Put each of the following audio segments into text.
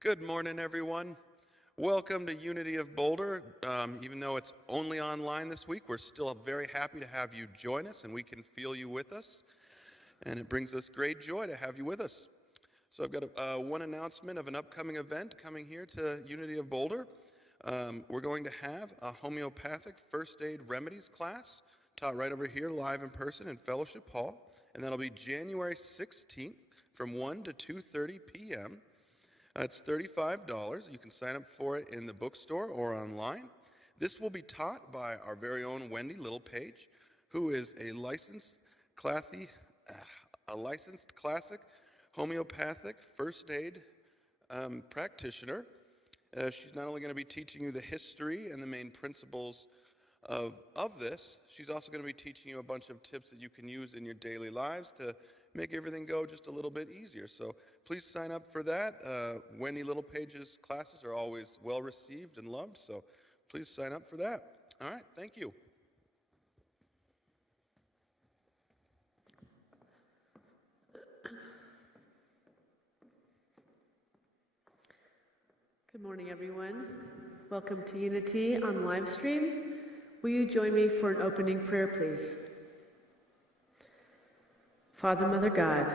Good morning, everyone. Welcome to Unity of Boulder. Even though it's only online this week, we're still very happy to have you join us, and we can feel you with us. And it brings us great joy to have you with us. So I've got one announcement of an upcoming event coming here to Unity of Boulder. We're going to have a homeopathic first aid remedies class taught right over here live in person in Fellowship Hall. And that'll be January 16th from 1 to 2:30 p.m. It's $35. You can sign up for it in the bookstore or online. This will be taught by our very own Wendy Littlepage, who is a licensed classic homeopathic first aid practitioner. She's not only going to be teaching you the history and the main principles of this, she's also going to be teaching you a bunch of tips that you can use in your daily lives to make everything go just a little bit easier. So please sign up for that. Wendy Littlepage's classes are always well received and loved, so please sign up for that. All right, thank you. Good morning, everyone. Welcome to Unity on live stream. Will you join me for an opening prayer, please? Father, Mother God,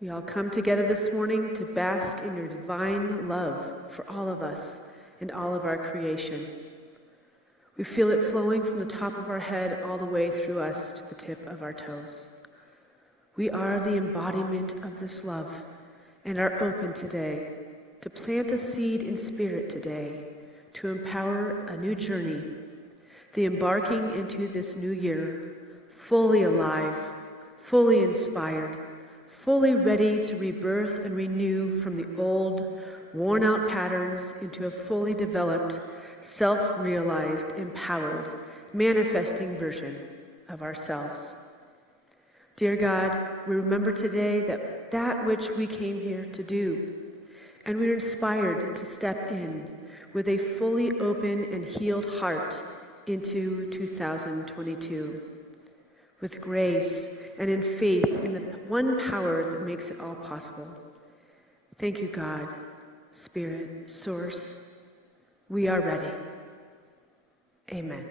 we all come together this morning to bask in your divine love for all of us and all of our creation. We feel it flowing from the top of our head all the way through us to the tip of our toes. We are the embodiment of this love and are open today to plant a seed in spirit today to empower a new journey, the embarking into this new year, fully alive, fully inspired, fully ready to rebirth and renew from the old, worn-out patterns into a fully developed, self-realized, empowered, manifesting version of ourselves. Dear God, we remember today that which we came here to do, and we're inspired to step in with a fully open and healed heart into 2022. With grace and in faith in the one power that makes it all possible. Thank you, God, Spirit, Source. We are ready. Amen.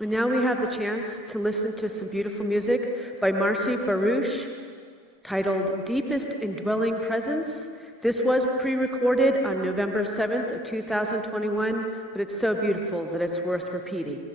And now we have the chance to listen to some beautiful music by Marcy Baruch, titled Deepest Indwelling Presence. This was pre-recorded on November 7th of 2021, but it's so beautiful that it's worth repeating.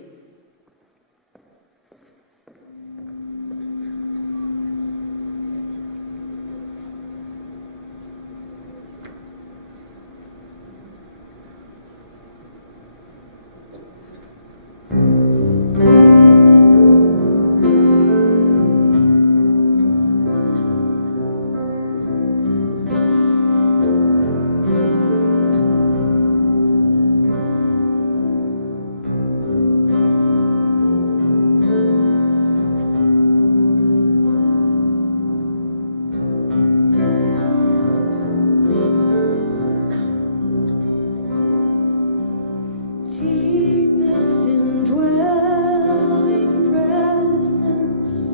Deepest indwelling presence.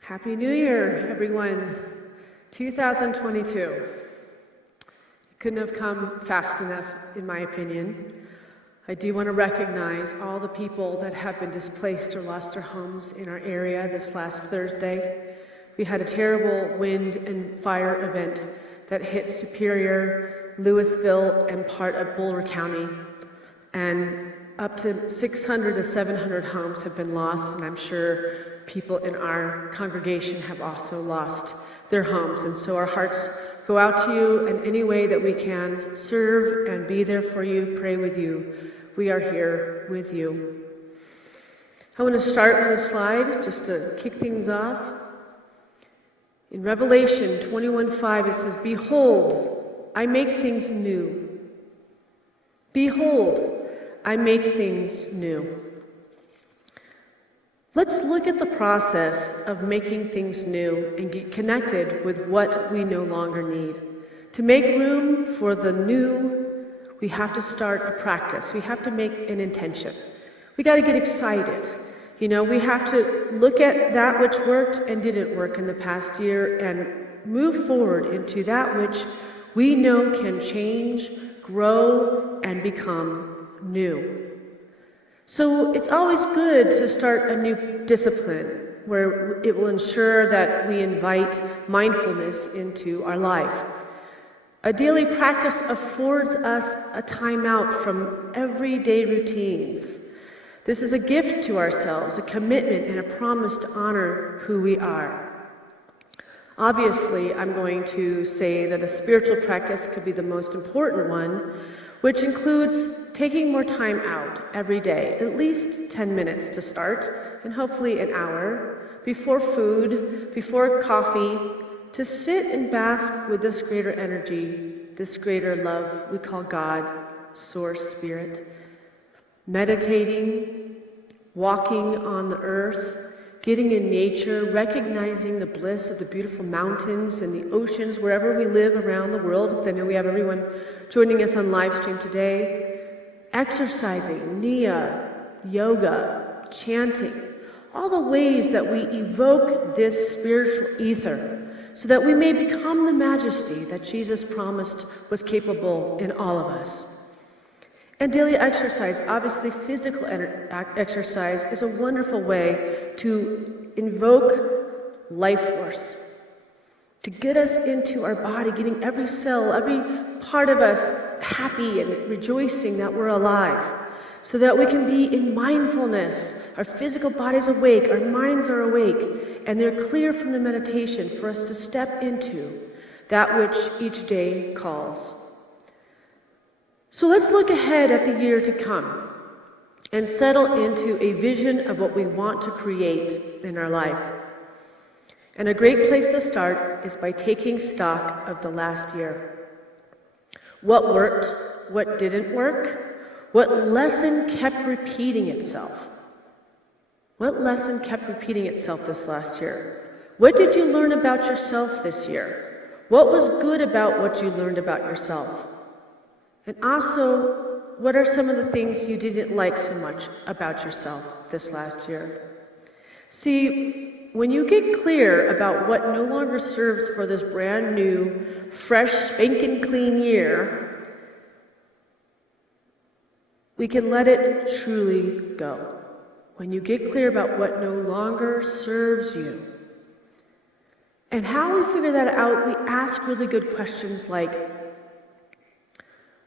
Happy New Year, everyone. 2022. Couldn't have come fast enough, in my opinion. I do want to recognize all the people that have been displaced or lost their homes in our area this last Thursday. We had a terrible wind and fire event that hit Superior, Louisville, and part of Boulder County. And up to 600 to 700 homes have been lost, and I'm sure people in our congregation have also lost their homes. And so our hearts go out to you in any way that we can, serve and be there for you, pray with you. We are here with you. I want to start with a slide just to kick things off. In Revelation 21:5, it says, "Behold, I make things new. Behold, I make things new." Let's look at the process of making things new and get connected with what we no longer need. To make room for the new, we have to start a practice. We have to make an intention. We got to get excited. You know, we have to look at that which worked and didn't work in the past year and move forward into that which we know can change, grow, and become new. So it's always good to start a new discipline where it will ensure that we invite mindfulness into our life. A daily practice affords us a time out from everyday routines. This is a gift to ourselves, a commitment and a promise to honor who we are. Obviously, I'm going to say that a spiritual practice could be the most important one, which includes taking more time out every day, at least 10 minutes to start, and hopefully an hour, before food, before coffee, to sit and bask with this greater energy, this greater love we call God, Source, Spirit. Meditating, walking on the earth, getting in nature, recognizing the bliss of the beautiful mountains and the oceans wherever we live around the world, because I know we have everyone joining us on live stream today. Exercising, Nia, yoga, chanting, all the ways that we evoke this spiritual ether so that we may become the majesty that Jesus promised was capable in all of us. And daily exercise, obviously physical exercise, is a wonderful way to invoke life force, to get us into our body, getting every cell, every part of us happy and rejoicing that we're alive, so that we can be in mindfulness. Our physical body's awake, our minds are awake, and they're clear from the meditation for us to step into that which each day calls. So let's look ahead at the year to come and settle into a vision of what we want to create in our life. And a great place to start is by taking stock of the last year. What worked? What didn't work? What lesson kept repeating itself? What lesson kept repeating itself this last year? What did you learn about yourself this year? What was good about what you learned about yourself? And also, what are some of the things you didn't like so much about yourself this last year? See, when you get clear about what no longer serves for this brand new, fresh, spanking clean year, we can let it truly go. When you get clear about what no longer serves you. And how we figure that out, we ask really good questions like,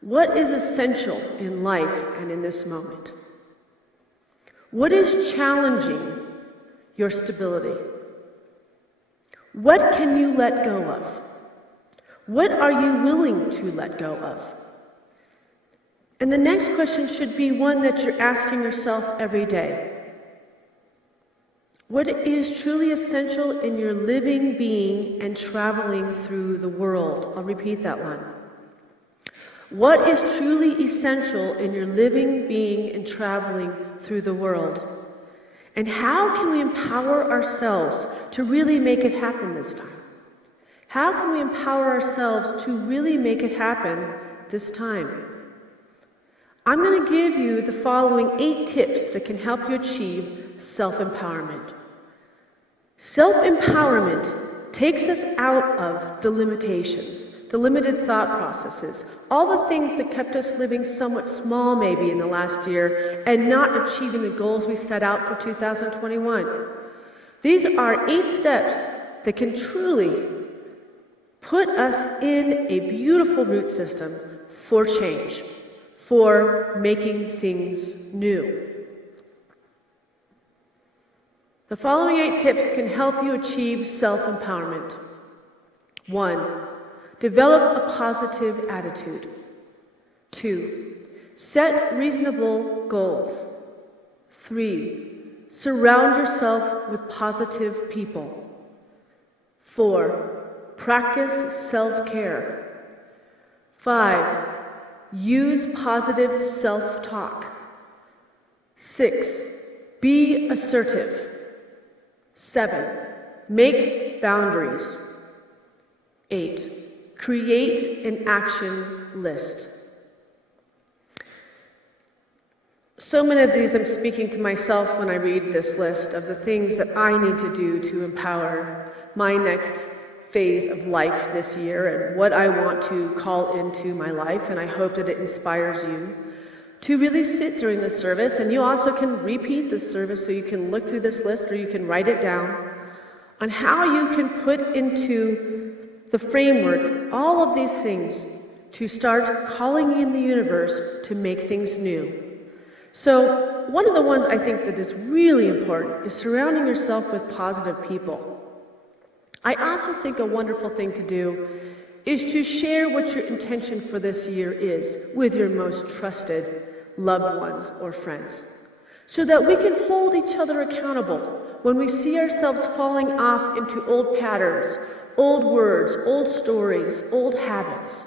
what is essential in life and in this moment? What is challenging your stability? What can you let go of? What are you willing to let go of? And the next question should be one that you're asking yourself every day. What is truly essential in your living being and traveling through the world? I'll repeat that one. What is truly essential in your living being and traveling through the world? And how can we empower ourselves to really make it happen this time? How can we empower ourselves to really make it happen this time? I'm going to give you the following 8 tips that can help you achieve self-empowerment. Self-empowerment takes us out of the limitations, the limited thought processes, all the things that kept us living somewhat small maybe in the last year and not achieving the goals we set out for 2021. These are 8 steps that can truly put us in a beautiful root system for change, for making things new. The following 8 tips can help you achieve self-empowerment. 1. Develop a positive attitude. 2. Set reasonable goals. 3. Surround yourself with positive people. 4. Practice self-care. 5. Use positive self-talk. 6. Be assertive. 7. Make boundaries. 8. Create an action list. So many of these I'm speaking to myself when I read this list of the things that I need to do to empower my next phase of life this year and what I want to call into my life, and I hope that it inspires you to really sit during the service. And you also can repeat this service, so you can look through this list or you can write it down on how you can put into the framework all of these things to start calling in the universe to make things new. So one of the ones I think that is really important is surrounding yourself with positive people. I also think a wonderful thing to do is to share what your intention for this year is with your most trusted loved ones or friends, so that we can hold each other accountable when we see ourselves falling off into old patterns, old words, old stories, old habits.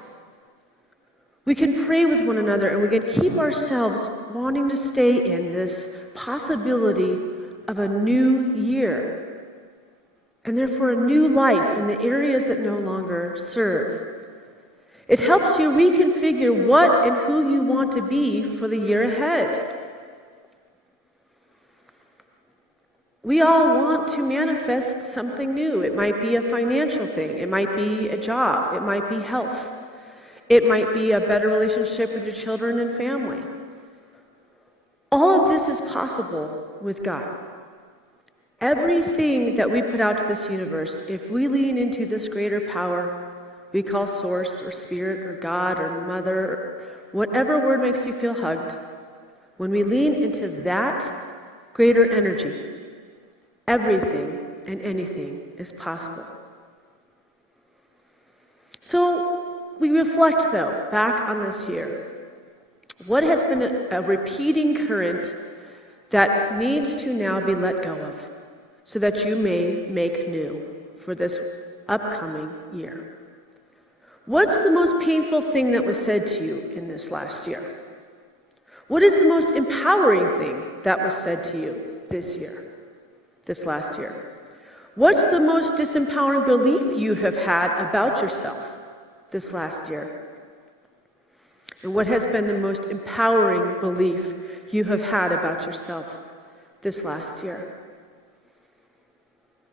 We can pray with one another, and we can keep ourselves wanting to stay in this possibility of a new year, and therefore a new life in the areas that no longer serve. It helps you reconfigure what and who you want to be for the year ahead. We all want to manifest something new. It might be a financial thing. It might be a job. It might be health. It might be a better relationship with your children and family. All of this is possible with God. Everything that we put out to this universe, if we lean into this greater power we call Source or Spirit or God or Mother, or whatever word makes you feel hugged, when we lean into that greater energy, everything and anything is possible. So we reflect, though, back on this year. What has been a repeating current that needs to now be let go of, so that you may make new for this upcoming year? What's the most painful thing that was said to you in this last year? What is the most empowering thing that was said to you this last year? What's the most disempowering belief you have had about yourself this last year? And what has been the most empowering belief you have had about yourself this last year?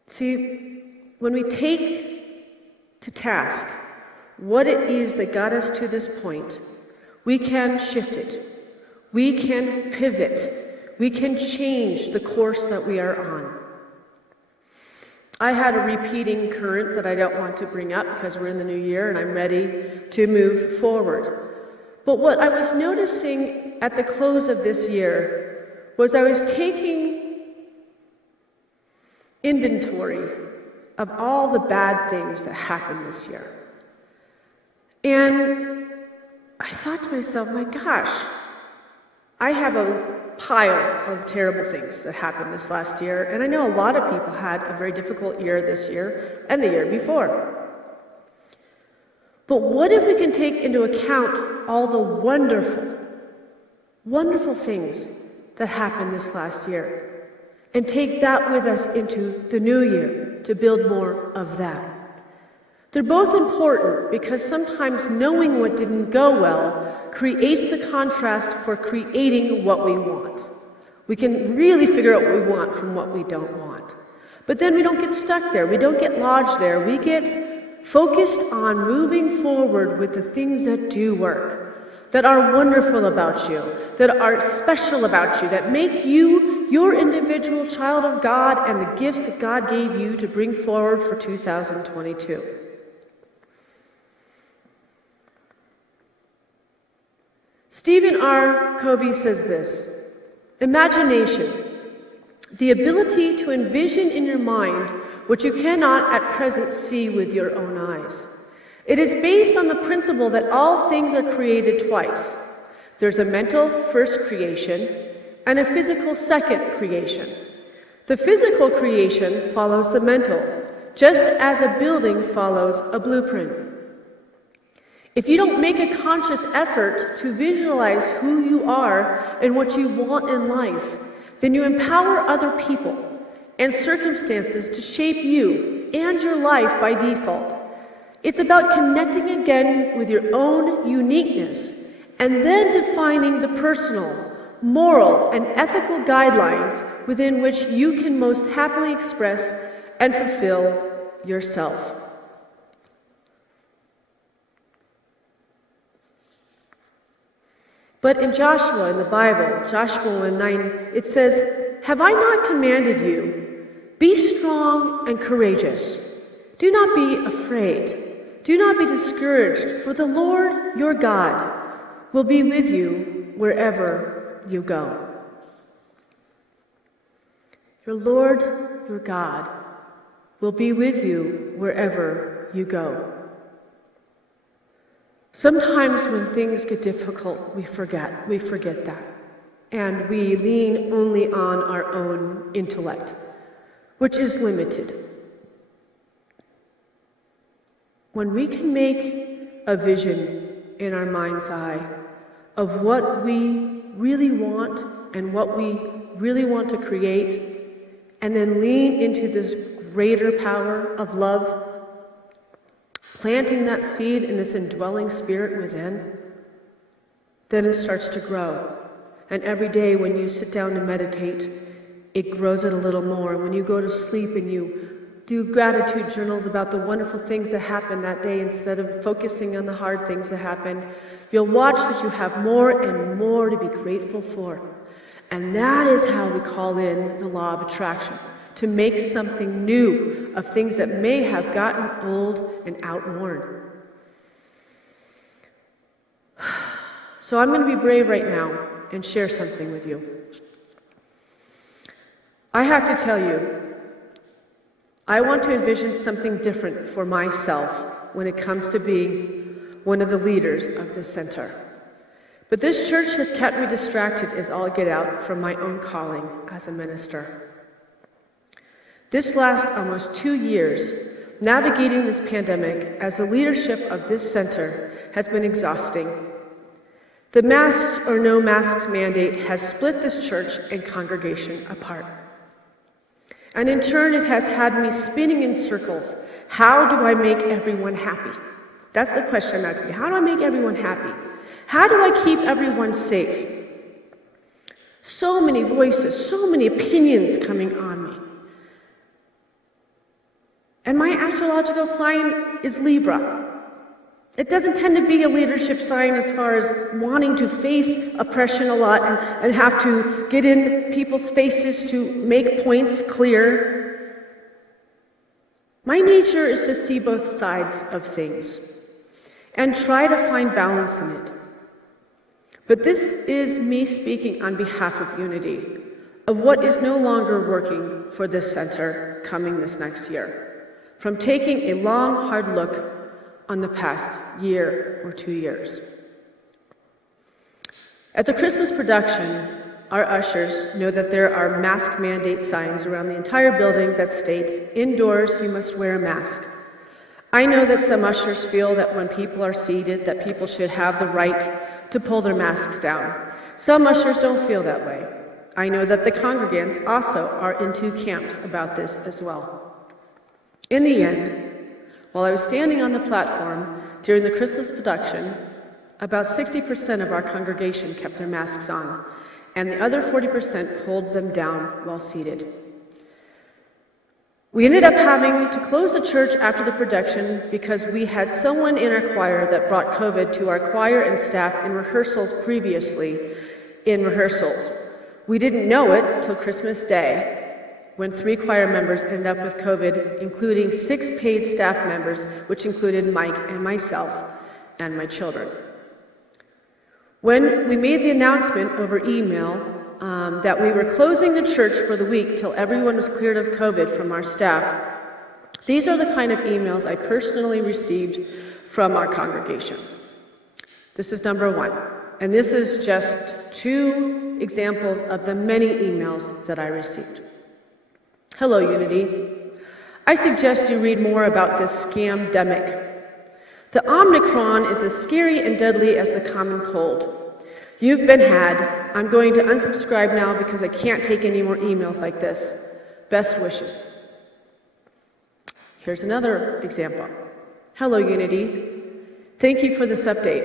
See, when we take to task what it is that got us to this point, we can shift it. We can pivot. We can change the course that we are on. I had a repeating current that I don't want to bring up because we're in the new year and I'm ready to move forward. But what I was noticing at the close of this year was I was taking inventory of all the bad things that happened this year. And I thought to myself, my gosh, I have a pile of terrible things that happened this last year, and I know a lot of people had a very difficult year this year and the year before. But what if we can take into account all the wonderful, wonderful things that happened this last year and take that with us into the new year to build more of that? They're both important because sometimes knowing what didn't go well creates the contrast for creating what we want. We can really figure out what we want from what we don't want. But then we don't get stuck there. We don't get lodged there. We get focused on moving forward with the things that do work, that are wonderful about you, that are special about you, that make you your individual child of God and the gifts that God gave you to bring forward for 2022. Stephen R. Covey says this: imagination, the ability to envision in your mind what you cannot at present see with your own eyes. It is based on the principle that all things are created twice. There's a mental first creation and a physical second creation. The physical creation follows the mental, just as a building follows a blueprint. If you don't make a conscious effort to visualize who you are and what you want in life, then you empower other people and circumstances to shape you and your life by default. It's about connecting again with your own uniqueness and then defining the personal, moral, and ethical guidelines within which you can most happily express and fulfill yourself. But in Joshua, in the Bible, Joshua 1:9, it says, "Have I not commanded you? Be strong and courageous. Do not be afraid. Do not be discouraged, for the Lord your God will be with you wherever you go." Your Lord, your God, will be with you wherever you go. Sometimes when things get difficult, we forget that. And we lean only on our own intellect, which is limited. When we can make a vision in our mind's eye of what we really want and what we really want to create, and then lean into this greater power of love, planting that seed in this indwelling spirit within, then it starts to grow. And every day when you sit down to meditate, it grows it a little more. When you go to sleep and you do gratitude journals about the wonderful things that happened that day instead of focusing on the hard things that happened, you'll watch that you have more and more to be grateful for. And that is how we call in the law of attraction, to make something new of things that may have gotten old and outworn. So I'm going to be brave right now and share something with you. I have to tell you, I want to envision something different for myself when it comes to being one of the leaders of this center. But this church has kept me distracted as all get out from my own calling as a minister. This last almost 2 years, navigating this pandemic as the leadership of this center has been exhausting. The masks or no masks mandate has split this church and congregation apart. And in turn, it has had me spinning in circles. How do I make everyone happy? That's the question I'm asking. How do I make everyone happy? How do I keep everyone safe? So many voices, so many opinions coming on me. And my astrological sign is Libra. It doesn't tend to be a leadership sign as far as wanting to face oppression a lot and have to get in people's faces to make points clear. My nature is to see both sides of things and try to find balance in it. But this is me speaking on behalf of unity, of what is no longer working for this center coming this next year. from taking a long, hard look on the past year or 2 years. At the Christmas production, our ushers know that there are mask mandate signs around the entire building that states, "Indoors, you must wear a mask." I know that some ushers feel that when people are seated, that people should have the right to pull their masks down. Some ushers don't feel that way. I know that the congregants also are in two camps about this as well. In the end, while I was standing on the platform during the Christmas production, about 60% of our congregation kept their masks on, and the other 40% pulled them down while seated. We ended up having to close the church after the production because we had someone in our choir that brought COVID to our choir and staff in rehearsals previously in rehearsals. We didn't know it till Christmas Day, when 3 choir members ended up with COVID, including 6 paid staff members, which included Mike and myself and my children. When we made the announcement over email that we were closing the church for the week till everyone was cleared of COVID from our staff, these are the kind of emails I personally received from our congregation. This is number 1, and this is just 2 examples of the many emails that I received. Hello, Unity. I suggest you read more about this scamdemic. The Omicron is as scary and deadly as the common cold. You've been had. I'm going to unsubscribe now because I can't take any more emails like this. Best wishes. Here's another example. Hello, Unity. Thank you for this update.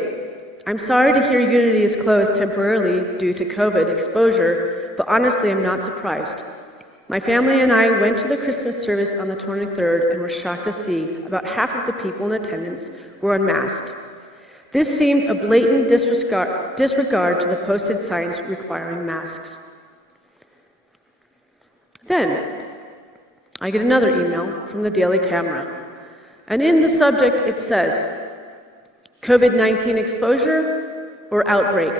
I'm sorry to hear Unity is closed temporarily due to COVID exposure, but honestly, I'm not surprised. My family and I went to the Christmas service on the 23rd and were shocked to see about half of the people in attendance were unmasked. This seemed a blatant disregard to the posted signs requiring masks. Then, I get another email from the Daily Camera, and in the subject it says, COVID-19 exposure or outbreak.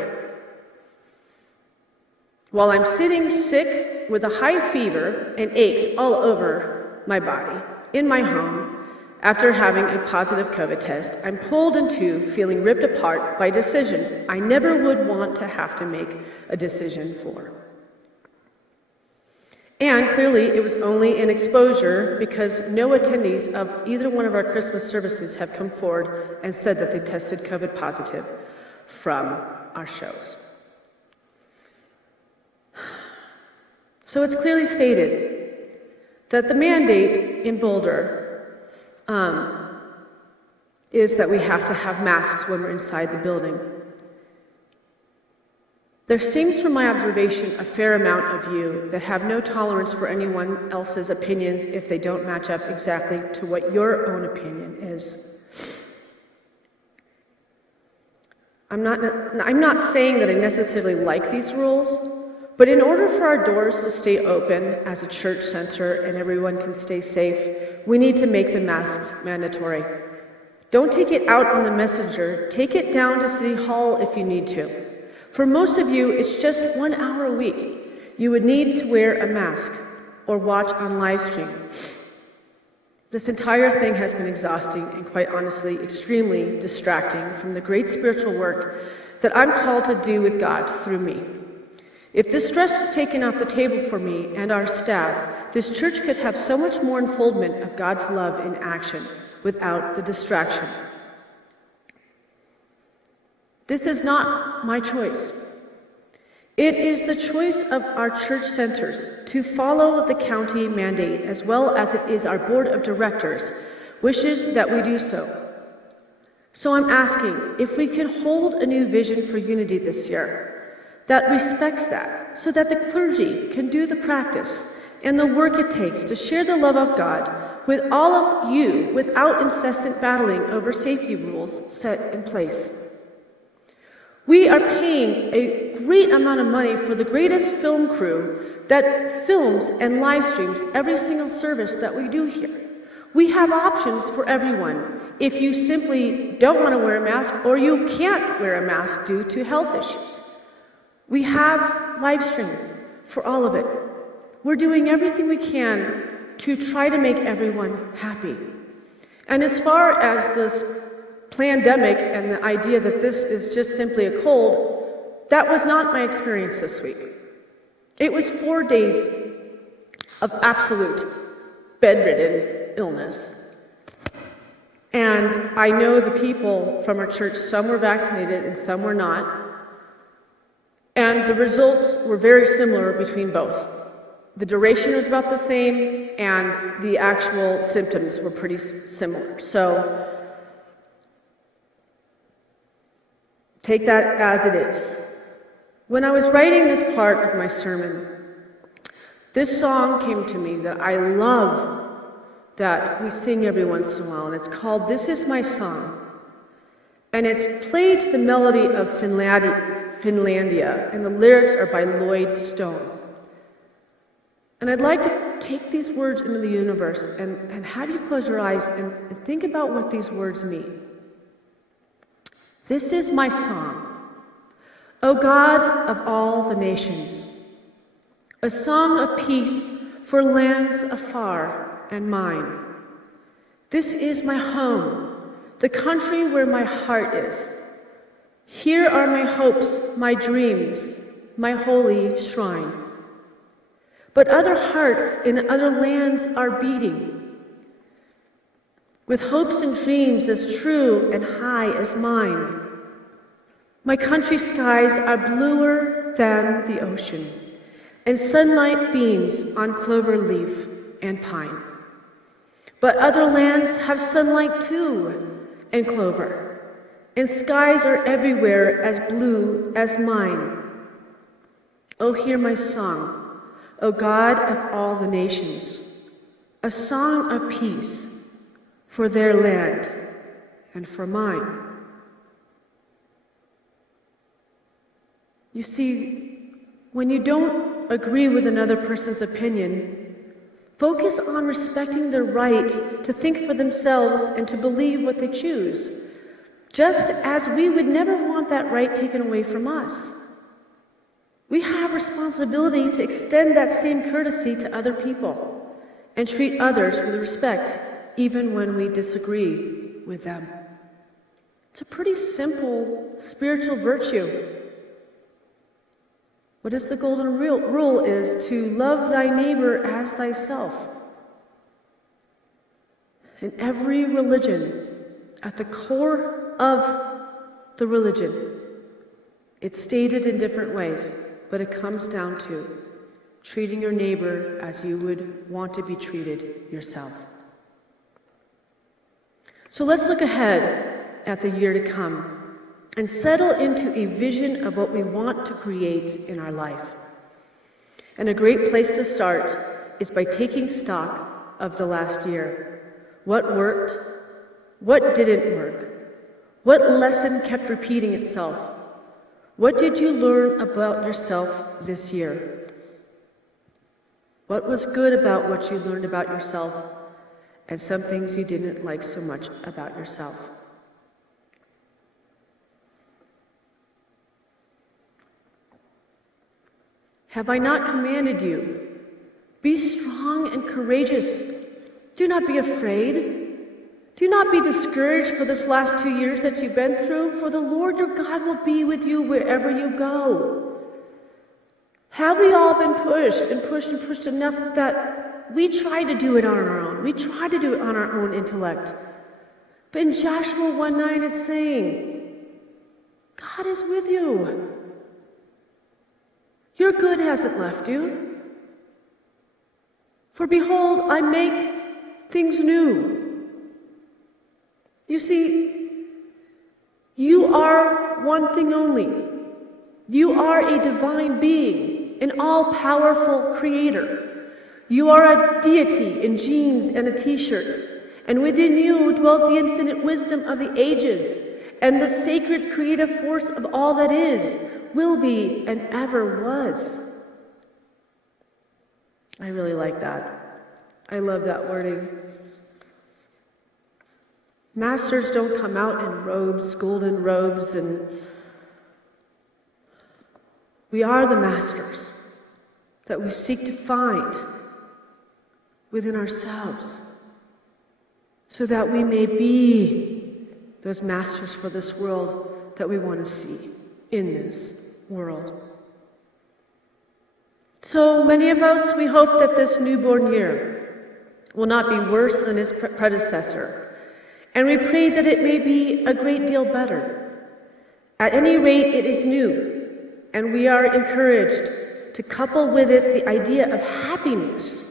While I'm sitting sick with a high fever and aches all over my body in my home, after having a positive COVID test, I'm pulled in two, feeling ripped apart by decisions I never would want to have to make a decision for. And clearly, it was only an exposure because no attendees of either one of our Christmas services have come forward and said that they tested COVID positive from our shows. So it's clearly stated that the mandate in Boulder is that we have to have masks when we're inside the building. There seems from my observation a fair amount of you that have no tolerance for anyone else's opinions if they don't match up exactly to what your own opinion is. I'm not saying that I necessarily like these rules, but in order for our doors to stay open as a church center and everyone can stay safe, we need to make the masks mandatory. Don't take it out on the messenger. Take it down to City Hall if you need to. For most of you, it's just 1 hour a week. You would need to wear a mask or watch on live stream. This entire thing has been exhausting and quite honestly extremely distracting from the great spiritual work that I'm called to do with God through me. If this stress was taken off the table for me and our staff, this church could have so much more unfoldment of God's love in action without the distraction. This is not my choice. It is the choice of our church centers to follow the county mandate, as well as it is our board of directors wishes that we do so. So I'm asking if we can hold a new vision for unity this year that respects that, so that the clergy can do the practice and the work it takes to share the love of God with all of you without incessant battling over safety rules set in place. We are paying a great amount of money for the greatest film crew that films and live streams every single service that we do here. We have options for everyone if you simply don't want to wear a mask or you can't wear a mask due to health issues. We have live streaming for all of it. We're doing everything we can to try to make everyone happy. And as far as this pandemic and the idea that this is just simply a cold, that was not my experience this week. It was 4 days of absolute bedridden illness. And I know the people from our church, some were vaccinated and some were not. And the results were very similar between both. The duration was about the same, and the actual symptoms were pretty similar. So take that as it is. When I was writing this part of my sermon, this song came to me that I love, that we sing every once in a while, and it's called "This Is My Song." And it's played to the melody of Finlandia, and the lyrics are by Lloyd Stone. And I'd like to take these words into the universe and have you close your eyes and think about what these words mean. This is my song, O God of all the nations, a song of peace for lands afar and mine. This is my home, the country where my heart is. Here are my hopes, my dreams, my holy shrine. But other hearts in other lands are beating, with hopes and dreams as true and high as mine. My country skies are bluer than the ocean, and sunlight beams on clover leaf and pine. But other lands have sunlight too, and clover, and skies are everywhere as blue as mine. Oh, hear my song, O God of all the nations, a song of peace for their land and for mine. You see, when you don't agree with another person's opinion, focus on respecting their right to think for themselves and to believe what they choose, just as we would never want that right taken away from us. We have responsibility to extend that same courtesy to other people and treat others with respect, even when we disagree with them. It's a pretty simple spiritual virtue. What is the golden rule is to love thy neighbor as thyself. In every religion, at the core of the religion, it's stated in different ways, but it comes down to treating your neighbor as you would want to be treated yourself. So let's look ahead at the year to come and settle into a vision of what we want to create in our life. And a great place to start is by taking stock of the last year. What worked? What didn't work? What lesson kept repeating itself? What did you learn about yourself this year? What was good about what you learned about yourself, and some things you didn't like so much about yourself? Have I not commanded you? Be strong and courageous. Do not be afraid. Do not be discouraged for this last 2 years that you've been through, for the Lord your God will be with you wherever you go. Have we all been pushed and pushed and pushed enough that we try to do it on our own? We try to do it on our own intellect. But in Joshua 1:9 it's saying, God is with you. Your good hasn't left you. For behold, I make things new. You see, you are one thing only. You are a divine being, an all-powerful creator. You are a deity in jeans and a t-shirt, and within you dwells the infinite wisdom of the ages and the sacred creative force of all that is, will be, and ever was. I really like that. I love that wording. Masters don't come out in robes, golden robes, and we are the masters that we seek to find within ourselves, so that we may be those masters for this world that we want to see in this world. So many of us, we hope that this newborn year will not be worse than its predecessor, and we pray that it may be a great deal better. At any rate, it is new, and we are encouraged to couple with it the idea of happiness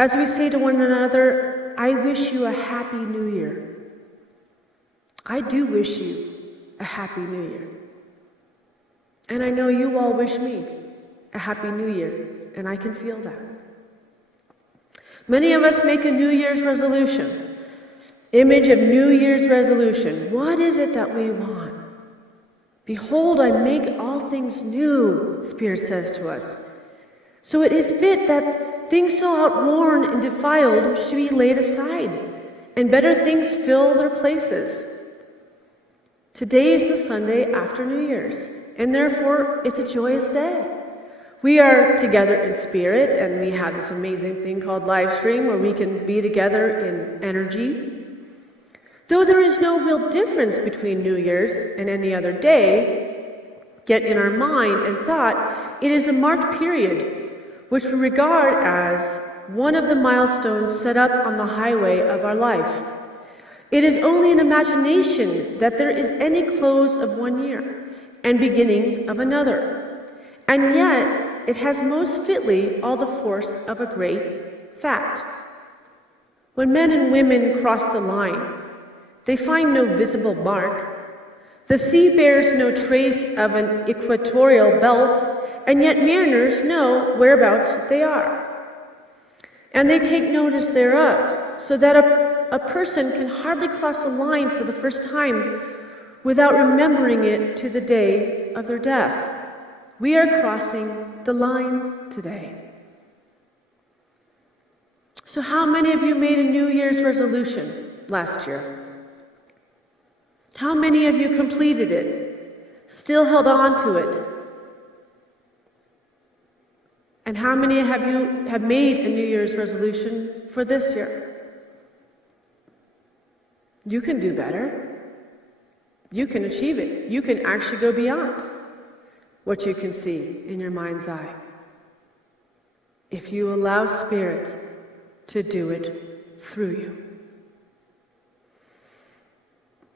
as we say to one another, I wish you a happy new year. I do wish you a happy new year. And I know you all wish me a happy new year, and I can feel that. Many of us make a New Year's resolution. Image of New Year's resolution. What is it that we want? Behold, I make all things new, Spirit says to us. So it is fit that things so outworn and defiled should be laid aside, and better things fill their places. Today is the Sunday after New Year's, and therefore it's a joyous day. We are together in spirit, and we have this amazing thing called live stream where we can be together in energy. Though there is no real difference between New Year's and any other day, yet in our mind and thought, it is a marked period which we regard as one of the milestones set up on the highway of our life. It is only in imagination that there is any close of one year and beginning of another, and yet it has most fitly all the force of a great fact. When men and women cross the line, they find no visible mark. The sea bears no trace of an equatorial belt, and yet mariners know whereabouts they are. And they take notice thereof, so that a person can hardly cross a line for the first time without remembering it to the day of their death. We are crossing the line today. So how many of you made a New Year's resolution last year? How many of you completed it, still held on to it? And how many of you have made a New Year's resolution for this year? You can do better. You can achieve it. You can actually go beyond what you can see in your mind's eye, if you allow Spirit to do it through you.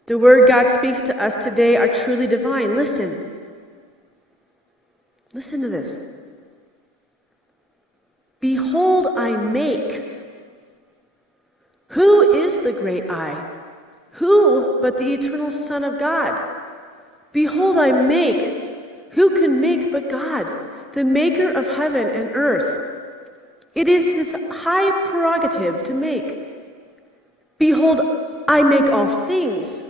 The word God speaks to us today are truly divine. Listen. Listen to this. Behold, I make. Who is the great I? Who but the eternal Son of God? Behold, I make. Who can make but God, the maker of heaven and earth? It is his high prerogative to make. Behold, I make all things.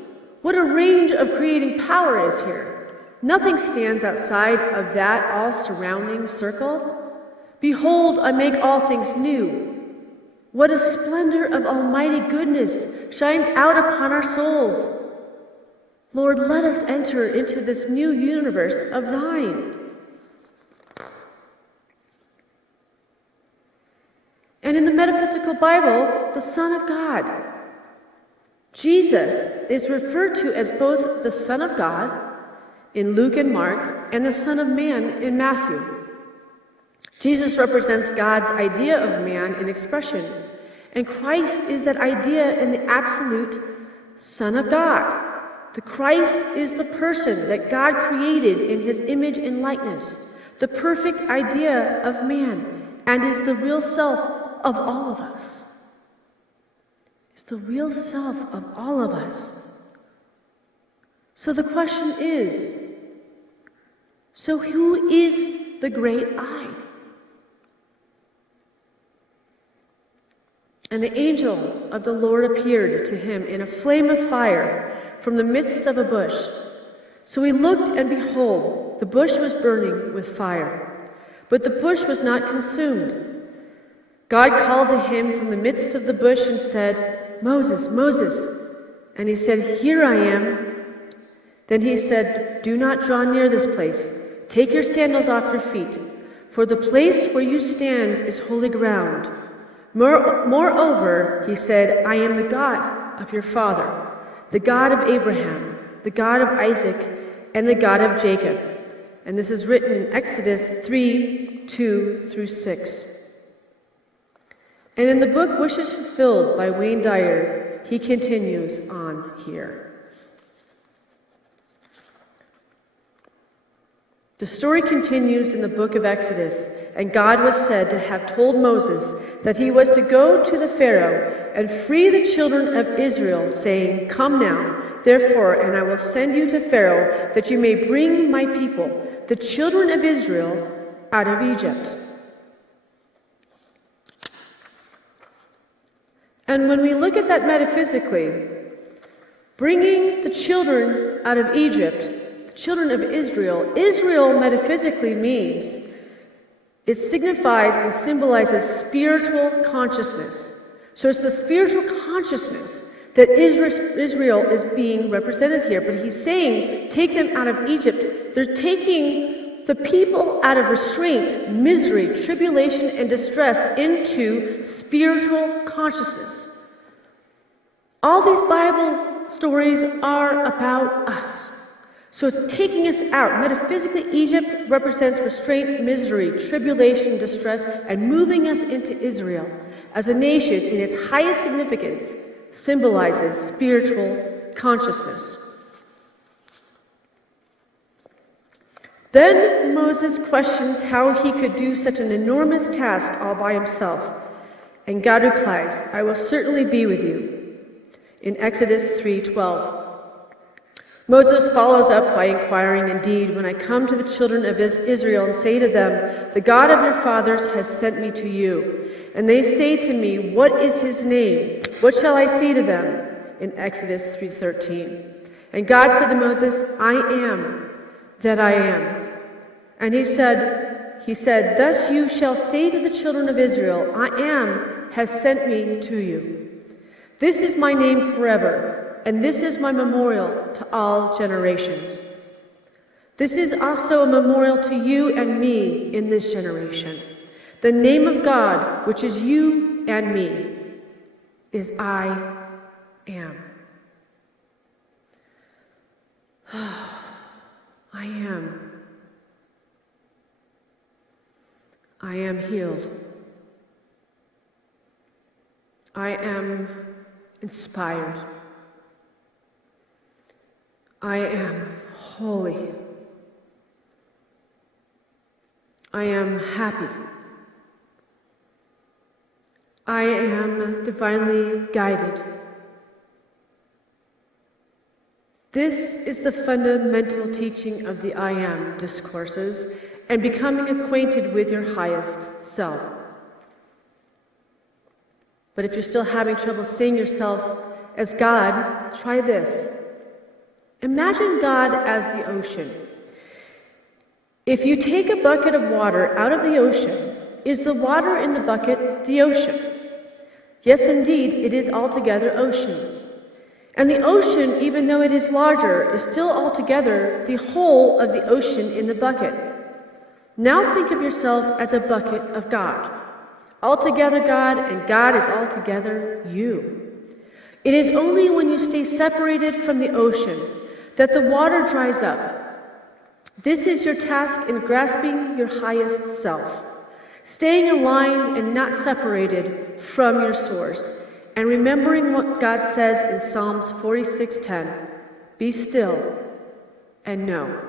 What a range of creating power is here. Nothing stands outside of that all-surrounding circle. Behold, I make all things new. What a splendor of almighty goodness shines out upon our souls. Lord, let us enter into this new universe of thine. And in the metaphysical Bible, the Son of God, Jesus, is referred to as both the Son of God in Luke and Mark and the Son of Man in Matthew. Jesus represents God's idea of man in expression, and Christ is that idea in the absolute Son of God. The Christ is the person that God created in his image and likeness, the perfect idea of man, and is the real self of all of us. Is the real self of all of us. So the question is, so who is the great I? And the angel of the Lord appeared to him in a flame of fire from the midst of a bush. So he looked, and behold, the bush was burning with fire, but the bush was not consumed. God called to him from the midst of the bush and said, Moses, Moses. And he said, Here I am. Then he said, Do not draw near this place. Take your sandals off your feet, for the place where you stand is holy ground. Moreover, he said, I am the God of your father, the God of Abraham, the God of Isaac, and the God of Jacob. And this is written in Exodus 3:2-6. And in the book Wishes Fulfilled by Wayne Dyer, he continues on here. The story continues in the book of Exodus, and God was said to have told Moses that he was to go to the Pharaoh and free the children of Israel, saying, Come now, therefore, and I will send you to Pharaoh, that you may bring my people, the children of Israel, out of Egypt. And when we look at that metaphysically, bringing the children out of Egypt, the children of Israel, Israel metaphysically means, it signifies and symbolizes spiritual consciousness. So it's the spiritual consciousness that Israel is being represented here. But he's saying, take them out of Egypt. They're taking the people out of restraint, misery, tribulation, and distress into spiritual consciousness. All these Bible stories are about us. So it's taking us out. Metaphysically, Egypt represents restraint, misery, tribulation, distress, and moving us into Israel as a nation in its highest significance symbolizes spiritual consciousness. Then Moses questions how he could do such an enormous task all by himself. And God replies, I will certainly be with you. In Exodus 3:12. Moses follows up by inquiring, Indeed, when I come to the children of Israel and say to them, The God of your fathers has sent me to you. And they say to me, What is his name? What shall I say to them? In Exodus 3:13. And God said to Moses, I am that I am. And he said, Thus you shall say to the children of Israel, I am has sent me to you. This is my name forever. And this is my memorial to all generations. This is also a memorial to you and me in this generation. The name of God, which is you and me, is I am. I am. I am healed. I am inspired. I am holy. I am happy. I am divinely guided. This is the fundamental teaching of the I Am discourses and becoming acquainted with your highest self. But if you're still having trouble seeing yourself as God, try this. Imagine God as the ocean. If you take a bucket of water out of the ocean, is the water in the bucket the ocean? Yes, indeed, it is altogether ocean. And the ocean, even though it is larger, is still altogether the whole of the ocean in the bucket. Now think of yourself as a bucket of God. Altogether God, and God is altogether you. It is only when you stay separated from the ocean that the water dries up. This is your task in grasping your highest self, staying aligned and not separated from your source, and remembering what God says in Psalms 46:10, Be still and know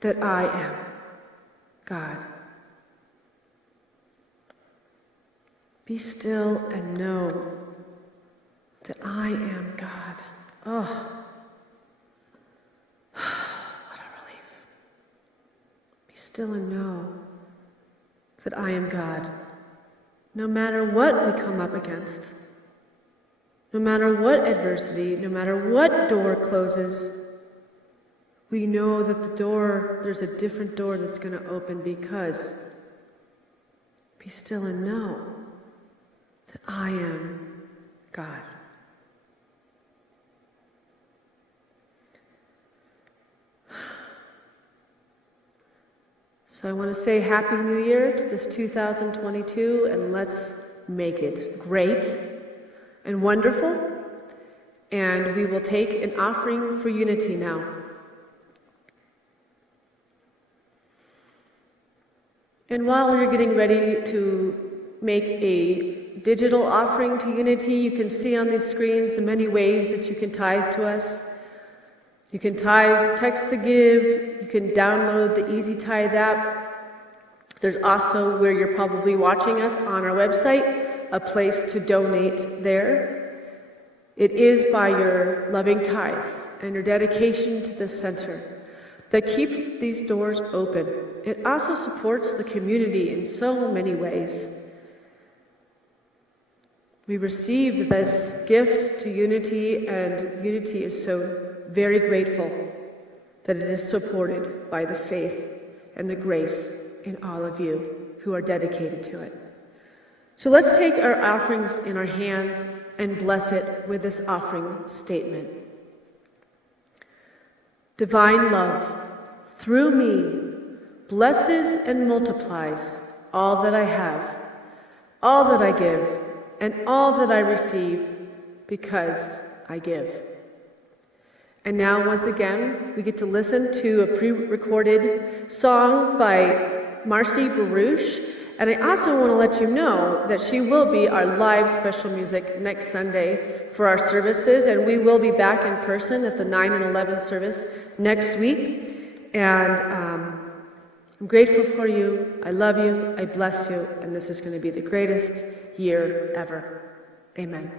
that I am God. Be still and know that I am God. Oh. What a relief. Be still and know that I am God. No matter what we come up against, no matter what adversity, no matter what door closes, we know that there's a different door that's going to open because be still and know that I am God. So I want to say Happy New Year to this 2022, and let's make it great and wonderful. And we will take an offering for unity now. And while you're getting ready to make a digital offering to unity, you can see on these screens the many ways that you can tithe to us. You can tithe text to give, you can download the Easy Tithe app. There's also, where you're probably watching us, on our website, a place to donate there. It is by your loving tithes and your dedication to this center that keeps these doors open. It also supports the community in so many ways. We received this gift to Unity, and Unity is so very grateful that it is supported by the faith and the grace in all of you who are dedicated to it. So let's take our offerings in our hands and bless it with this offering statement. Divine love, through me, blesses and multiplies all that I have, all that I give, and all that I receive, because I give. And now, once again, we get to listen to a pre-recorded song by Marcy Baruch. And I also want to let you know that she will be our live special music next Sunday for our services, and we will be back in person at the 9 and 11 service next week. And I'm grateful for you, I love you, I bless you, and this is going to be the greatest year ever. Amen.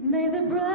May the breath